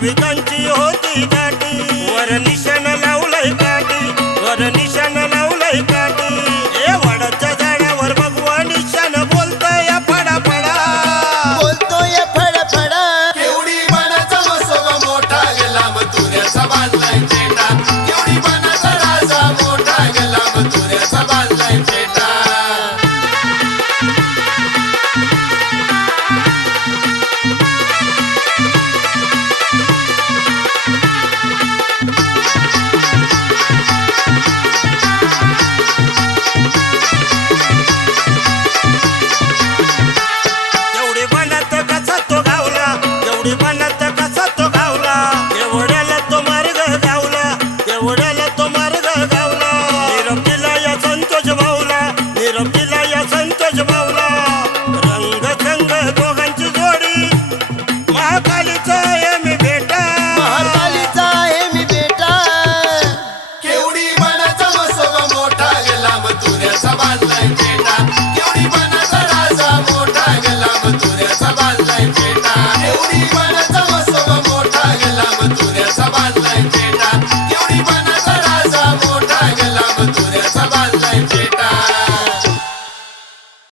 भाविकांची होती दाटी, वर निशाण लावलंय काठी, वर निशाण लावलंय काठी. ए वडाच्या झाडावर भगवान निशाण बोलतोय फडाफडा, बोलतोय फडाफडा. केवढी मनाचा मसोबा मोठा गेला मथुऱ्याचा बांधलाय फेटा, केवढी मनाचा राजा मोठा गेला मथुऱ्याचा बांधलाय फेटा. एवढी बनात कसा तो गावला, एवढी बनात कसा तो गावला. एवढ्याला तो मार्ग गावला, एवढ्याला तो मार्ग गावला. निरोप दिला या संतोष भाऊला, निरोप दिला या संतोष भाऊला. रंग संग दोघांची जोडी, महाकालीचा आहे मी बेटा, महाकालीचा आहे मी बेटा. केवढी मनाचा मसोबा मोठा गेला मथुऱ्याचा बांधलाय फेटा, केवढी मनाचा राजा मोठा गेला मथुऱ्याचा बांधलाय फेटा. केवढी मनाचा मसोबा मोठा गेला मथुऱ्याचा बांधलाय फेटा, केवढी मनाचा राजा मोठा गेला मथुऱ्याचा बांधलाय